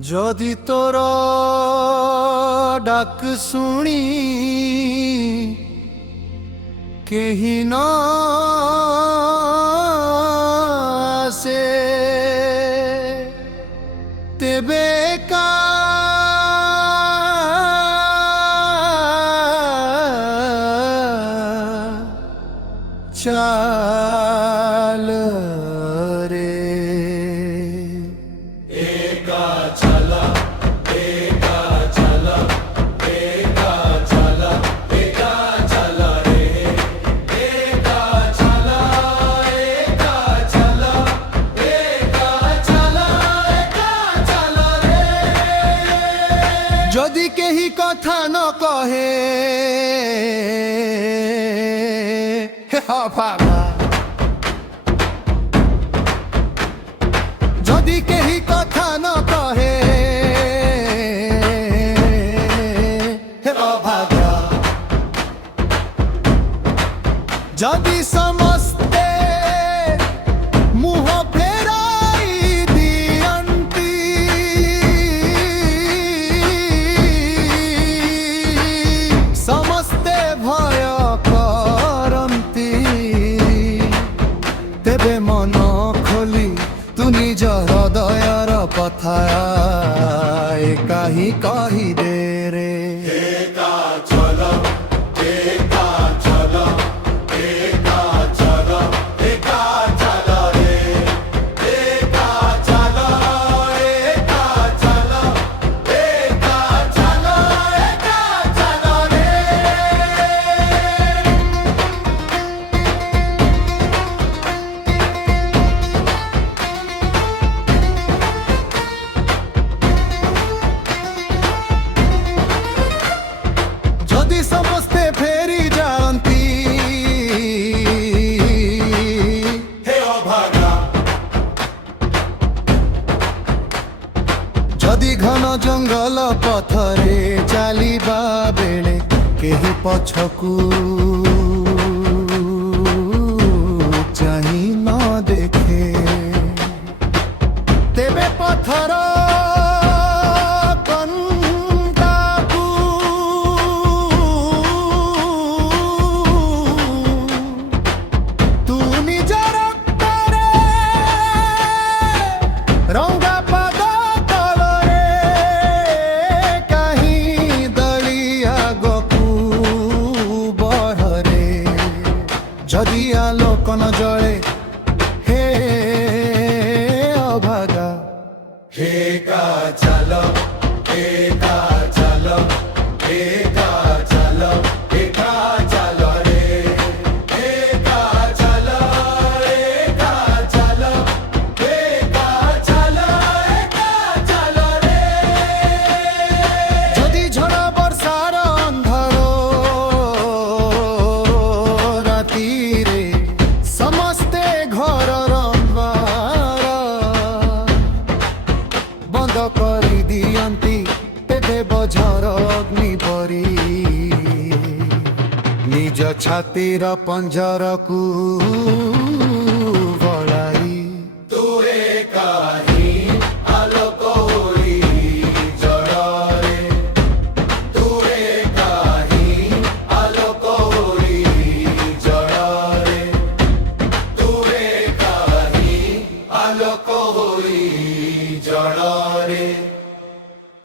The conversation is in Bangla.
যদি তোর ডাক শুনি কেহি ন আসে তেবে কা চাল রে যদি কেহি কথা ন কহে ভাবা, যদি কেহি কথা ন কহে ভাবা, যদি সমস্তে মুহ ফেরাই দিয়ন্তি সমস্তে ভয় করন্তি তেবে মন খোলি তু নিজ হৃদয়র কথা কাহি কহি দে রে। ସମସ୍ତେ ଫେରି ଯାଆନ୍ତି ହେ ଅଭାଗା, ଯଦି ଘନ ଜଙ୍ଗଲ ପଥରେ ଚାଲିବା ବେଳେ କେହି ପଛକୁ ଚାହିଁ ନ ଦେଖେ ତେବେ ପଥର ରଙ୍ଗା ପାଦ ତଳରେ କାହିଁ ଦଳିଆ ଆଗକୁ ବଢ଼ରେ ଯଦି ଆଲୋକ ନ ଜଳେ ହେ ଅଭାଗା ହେ କା ଚାଲ ହେ କା ଚାଲ ହେ କା ଚାଲ ହେ କା ଚାଲ ରେ ହେ କା ଚାଲ ହେ କା ଚାଲ ହେ କା ଚାଲ ହେ କା ଚାଲ ରେ। ଯଦି ଝଡ଼ ବର୍ଷାର ଅନ୍ଧାର ରାତିରେ ସମସ୍ତେ ଘରର ଦ୍ୱାର ବନ୍ଦ କରି ଦିଅନ୍ତି ତେବେ ବଝର ଅଗ୍ନି ପରି ନିଜ ଛାତିର ପଞ୍ଜରକୁ ବଳାଇ ତୁ ଏକା ହିଁ ଆଲୋକ ହୋଇ ଜଳରେ, ତୁ ଏକା ହିଁ ଆଲୋକ ହୋଇ ଜଳରେ, ତୁ ଏକା ହିଁ ଆଲୋକ ହୋଇ ଜଳରେ।